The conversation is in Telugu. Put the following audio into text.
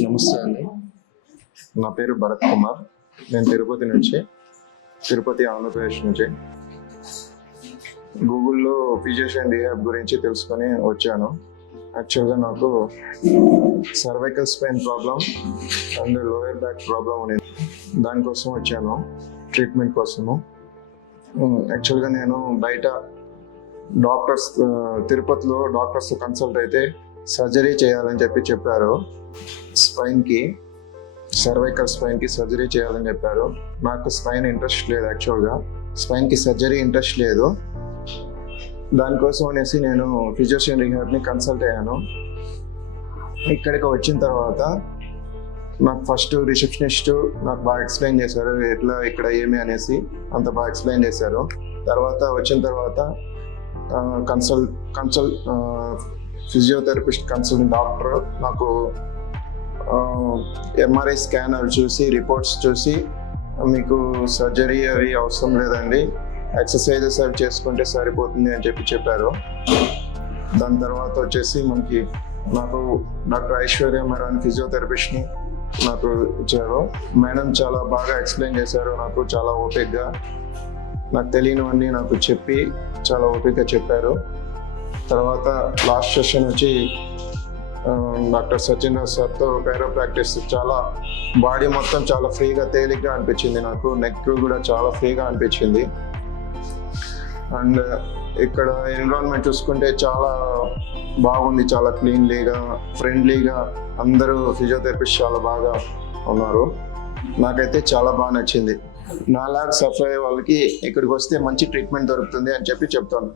నమస్తే అండి. నా పేరు భరత్ కుమార్. నేను తిరుపతి ఆంధ్రప్రదేశ్ నుంచి గూగుల్లో ఫిజిషియన్ రీహాబ్ గురించి తెలుసుకొని వచ్చాను. యాక్చువల్గా నాకు cervical spine problem and lower back problem అనేది, దానికోసం వచ్చాను ట్రీట్మెంట్ కోసము. యాక్చువల్గా నేను బయట డాక్టర్స్ తిరుపతిలో డాక్టర్స్ కన్సల్ట్ అయితే సర్జరీ చేయాలని చెప్పారు. సర్వైకల్ స్పైన్కి సర్జరీ చేయాలని చెప్పారు. నాకు స్పైన్ ఇంట్రెస్ట్ లేదు, యాక్చువల్గా స్పైన్కి సర్జరీ ఇంట్రెస్ట్ లేదు. దానికోసం అనేసి నేను ఫిజిషియన్ రీహాబ్ని కన్సల్ట్ అయ్యాను. ఇక్కడికి వచ్చిన తర్వాత నాకు ఫస్ట్ రిసెప్షనిస్ట్ నాకు బాగా ఎక్స్ప్లెయిన్ చేశారు, ఎట్లా ఇక్కడ ఏమి అనేసి అంత బాగా ఎక్స్ప్లెయిన్ చేశారు. వచ్చిన తర్వాత ఫిజియోథెరపిస్ట్ కన్సల్టెంట్ డాక్టర్ నాకు ఎంఆర్ఐ స్కాన్ అవి చూసి రిపోర్ట్స్ చూసి మీకు సర్జరీ అవి అవసరం లేదండి, ఎక్సర్సైజెస్ అవి చేసుకుంటే సరిపోతుంది అని చెప్పారు. దాని తర్వాత వచ్చేసి నాకు డాక్టర్ ఐశ్వర్య మేడం ఫిజియోథెరపిస్ట్ని నాకు ఇచ్చారు. మేడం చాలా బాగా ఎక్స్ప్లెయిన్ చేశారు, నాకు చాలా ఓపికగా నాకు తెలియనివన్నీ నాకు చెప్పి చాలా ఓపికగా చెప్పారు. తర్వాత లాస్ట్ సెషన్ వచ్చి డాక్టర్ సచిన్ సార్తో కైరో ప్రాక్టీస్ చాలా బాడీ మొత్తం చాలా ఫ్రీగా తేలిగ్గా అనిపించింది. నాకు నెక్ కూడా చాలా ఫ్రీగా అనిపించింది. అండ్ ఇక్కడ ఎన్విరాన్మెంట్ చూసుకుంటే చాలా బాగుంది, చాలా క్లీన్లీగా ఫ్రెండ్లీగా అందరూ ఫిజియోథెరపిస్ట్ చాలా బాగా ఉన్నారు. నాకైతే చాలా బాగా నచ్చింది. నాలాగా సఫర్ అయ్యే వాళ్ళకి ఇక్కడికి వస్తే మంచి ట్రీట్మెంట్ దొరుకుతుంది అని చెప్తాను.